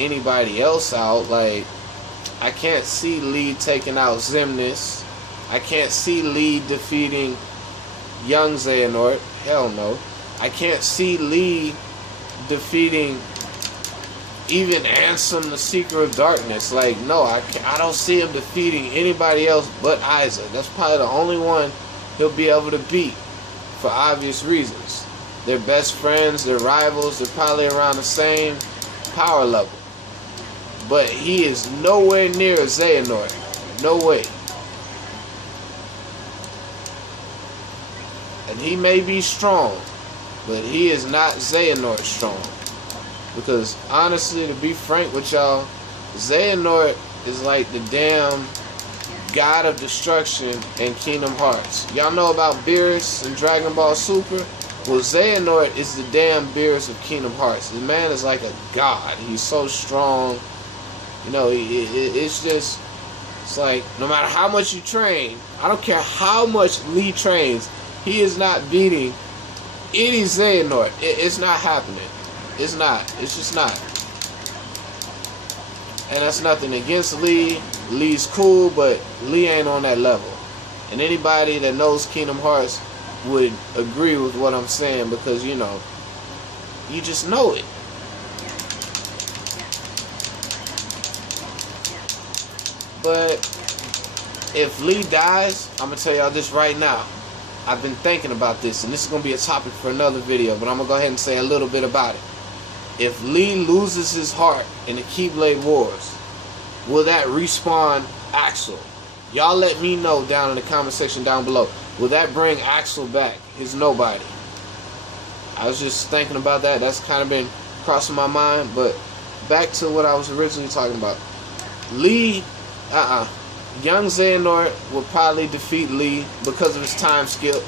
anybody else out. Like, I can't see Lee taking out Xemnas. I can't see Lee defeating young Xehanort. Hell no. I can't see Lee defeating even Ansem, the Seeker of Darkness. Like, no, I don't see him defeating anybody else but Isaac. That's probably the only one he'll be able to beat for obvious reasons. They're best friends, they're rivals, they're probably around the same power level. But he is nowhere near a Xehanort. No way. And he may be strong, but he is not Xehanort strong. Because honestly, to be frank with y'all, Xehanort is like the damn god of destruction in Kingdom Hearts. Y'all know about Beerus and Dragon Ball Super? Well, Xehanort is the damn Beerus of Kingdom Hearts. The man is like a god. He's so strong. You know, it's just, it's like, no matter how much you train, I don't care how much Lee trains, he is not beating any Xehanort. It's not happening. It's not. It's just not. And that's nothing against Lee. Lee's cool, but Lee ain't on that level. And anybody that knows Kingdom Hearts would agree with what I'm saying, because, you know, you just know it. But if Lee dies, I'm going to tell y'all this right now. I've been thinking about this, and this is going to be a topic for another video, but I'm going to go ahead and say a little bit about it. If Lee loses his heart in the Keyblade Wars, will that respawn Axel? Y'all let me know down in the comment section down below. Will that bring Axel back, his nobody? I was just thinking about that. That's kind of been crossing my mind. But back to what I was originally talking about. Lee, young Xehanort will probably defeat Lee because of his time skip.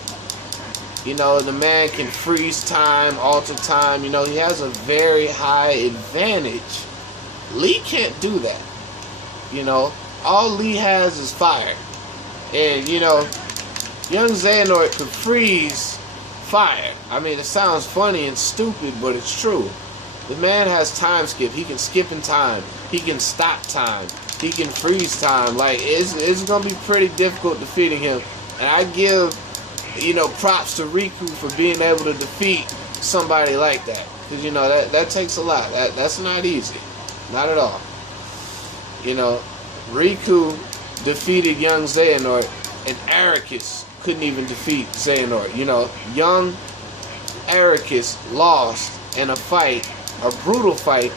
You know, the man can freeze time, alter time. You know, he has a very high advantage. Lee can't do that. You know, all Lee has is fire. And, you know, young Xehanort could freeze fire. I mean, it sounds funny and stupid, but it's true. The man has time skip. He can skip in time. He can stop time. He can freeze time. Like, it's going to be pretty difficult defeating him. And I give, you know, props to Riku for being able to defeat somebody like that. Because, you know, that takes a lot. That's not easy. Not at all. You know, Riku defeated young Xehanort, and Ericus couldn't even defeat Xehanort. You know, young Ericus lost in a fight, a brutal fight,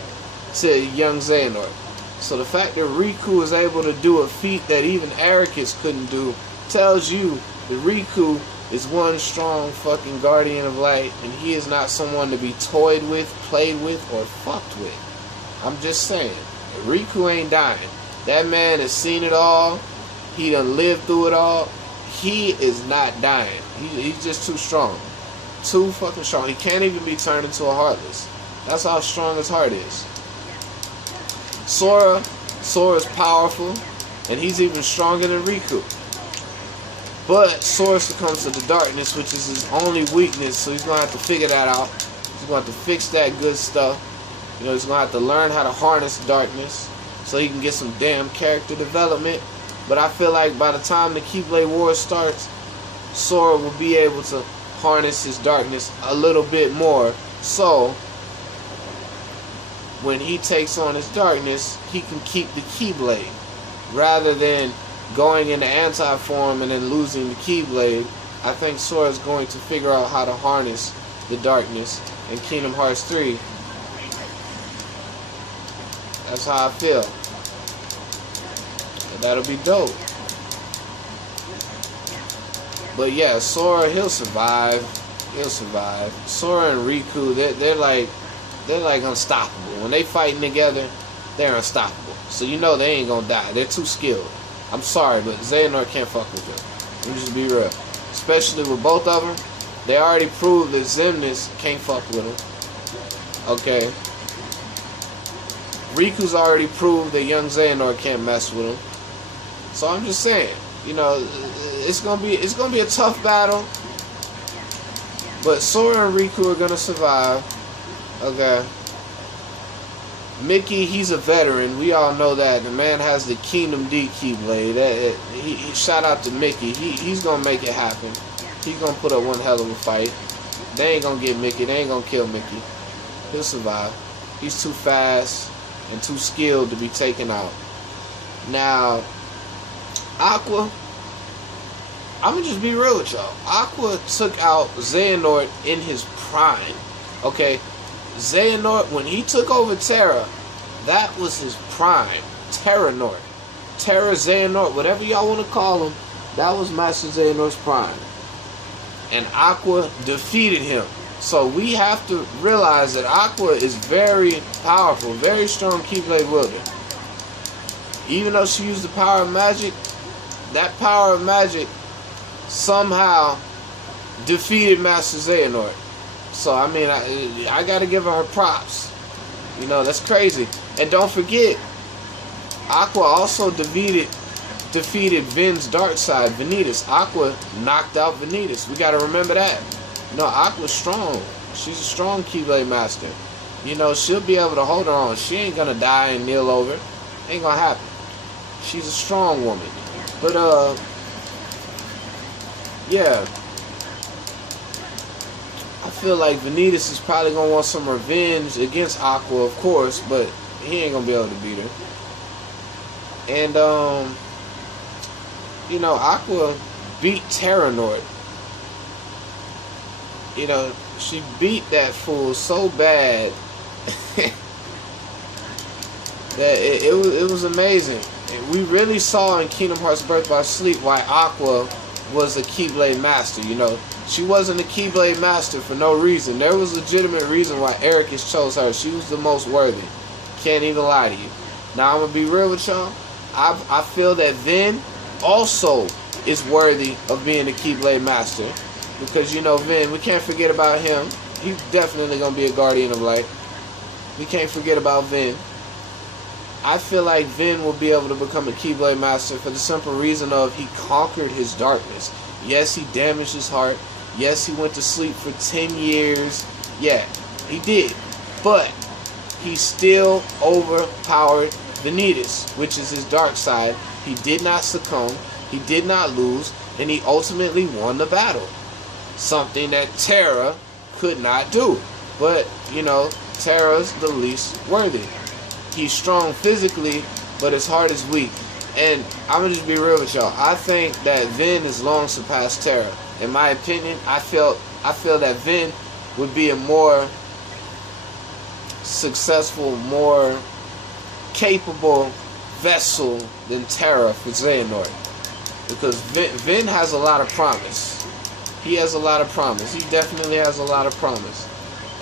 to young Xehanort. So the fact that Riku is able to do a feat that even Ericus couldn't do tells you that Riku is one strong fucking guardian of light, and he is not someone to be toyed with, played with, or fucked with. I'm just saying, Riku ain't dying. That man has seen it all. He done lived through it all. He is not dying. He's just too strong. Too fucking strong. He can't even be turned into a Heartless. That's how strong his heart is. Sora's powerful, and he's even stronger than Riku. But Sora succumbs to the darkness, which is his only weakness, so he's going to have to figure that out. He's going to have to fix that good stuff. You know, he's going to have to learn how to harness darkness so he can get some damn character development. But I feel like by the time the Keyblade Wars starts, Sora will be able to harness his darkness a little bit more. So, when he takes on his darkness, he can keep the Keyblade. Rather than going into anti-form and then losing the Keyblade, I think Sora is going to figure out how to harness the darkness in Kingdom Hearts 3. That's how I feel. And that'll be dope. But yeah, Sora, he'll survive. He'll survive. Sora and Riku, they're like unstoppable. When they fighting together, they're unstoppable. So you know they ain't gonna die. They're too skilled. I'm sorry, but Xehanort can't fuck with them. Let me just be real. Especially with both of them. They already proved that Xemnas can't fuck with them. Okay. Riku's already proved that young Xehanort can't mess with him. So I'm just saying, you know, it's gonna be a tough battle. But Sora and Riku are gonna survive. Okay. Mickey, he's a veteran. We all know that. The man has the Kingdom D Keyblade. Shout out to Mickey. He's going to make it happen. He's going to put up one hell of a fight. They ain't going to get Mickey. They ain't going to kill Mickey. He'll survive. He's too fast and too skilled to be taken out. Now, Aqua, I'm going to just be real with y'all. Aqua took out Xehanort in his prime. Okay? Xehanort, when he took over Terra, that was his prime. Terranort. Terra, Xehanort, whatever y'all want to call him, that was Master Xehanort's prime. And Aqua defeated him. So we have to realize that Aqua is very powerful, very strong Keyblade wielder. Even though she used the power of magic, that power of magic somehow defeated Master Xehanort. So, I mean, I got to give her props. You know, that's crazy. And don't forget, Aqua also defeated Ven's dark side, Vanitas. Aqua knocked out Vanitas. We got to remember that. You know, Aqua's strong. She's a strong Keyblade master. You know, she'll be able to hold her own. She ain't going to die and kneel over. Ain't going to happen. She's a strong woman. But, yeah. I feel like Vanitas is probably going to want some revenge against Aqua, of course, but he ain't going to be able to beat her. And, you know, Aqua beat Terranort. You know, she beat that fool so bad that it was amazing. We really saw in Kingdom Hearts Birth by Sleep why Aqua was a Keyblade master. You know, she wasn't a Keyblade master for no reason. There was a legitimate reason why Ericus chose her. She was the most worthy. Can't even lie to you. Now, I'm going to be real with y'all. I feel that Ven also is worthy of being a Keyblade master. Because, you know, Ven, we can't forget about him. He's definitely going to be a Guardian of Light. We can't forget about Ven. I feel like Ven will be able to become a Keyblade master for the simple reason of he conquered his darkness. Yes, he damaged his heart. Yes, he went to sleep for 10 years. Yeah, he did. But he still overpowered Vanitas, which is his dark side. He did not succumb. He did not lose. And he ultimately won the battle. Something that Terra could not do. But, you know, Terra's the least worthy. He's strong physically, but his heart is weak. And I'm going to just be real with y'all. I think that Ven has long surpassed Terra. In my opinion, I feel that Ven would be a more successful, more capable vessel than Terra for Xehanort. Because Ven has a lot of promise. He has a lot of promise. He definitely has a lot of promise.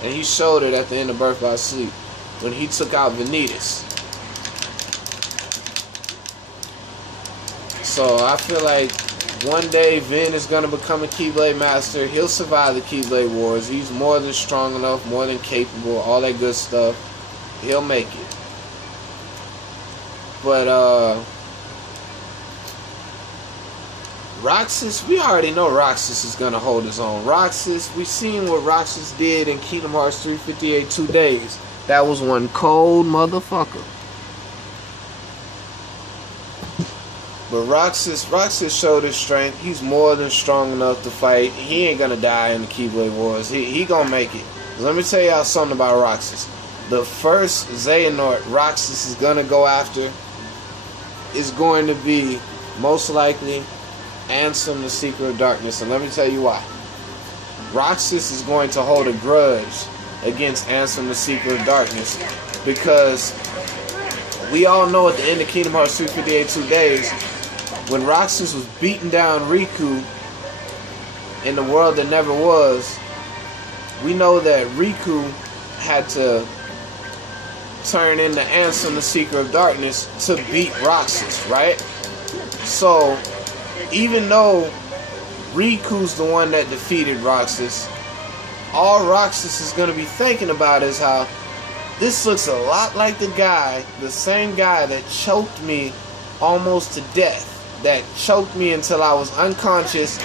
And he showed it at the end of Birth by Sleep when he took out Vanitas. So I feel like one day Ven is going to become a Keyblade master. He'll survive the Keyblade Wars. He's more than strong enough, more than capable, all that good stuff. He'll make it. But, Roxas, we already know Roxas is going to hold his own. Roxas, we've seen what Roxas did in Kingdom Hearts 358 2 days. That was one cold motherfucker. But Roxas showed his strength. He's more than strong enough to fight. He ain't going to die in the Keyblade Wars. He going to make it. Let me tell y'all something about Roxas. The first Xehanort Roxas is going to go after is going to be, most likely, Ansem the Seeker of Darkness. And let me tell you why. Roxas is going to hold a grudge against Ansem the Seeker of Darkness, because we all know at the end of Kingdom Hearts 358 2 days, when Roxas was beating down Riku in the world that never was, we know that Riku had to turn into Ansem the Seeker of Darkness to beat Roxas, right? So even though Riku's the one that defeated Roxas, all Roxas is going to be thinking about is how this looks a lot like the same guy that choked me almost to death, that choked me until I was unconscious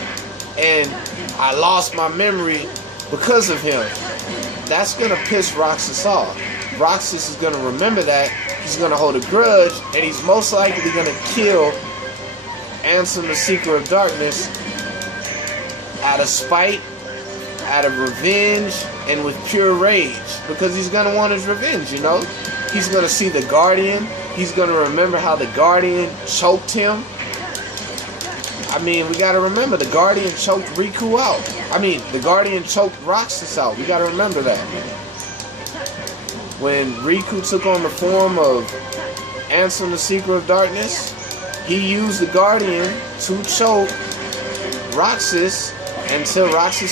and I lost my memory because of him. That's going to piss Roxas off. Roxas is going to remember that. He's going to hold a grudge, and he's most likely going to kill Ansem, the Seeker of Darkness, out of spite, out of revenge, and with pure rage. Because he's going to want his revenge, you know? He's going to see the Guardian. He's going to remember how the Guardian choked him. I mean, we got to remember, the Guardian choked Riku out. I mean, the Guardian choked Roxas out. We got to remember that. When Riku took on the form of Ansem, the Seeker of Darkness, he used the Guardian to choke Roxas until Roxas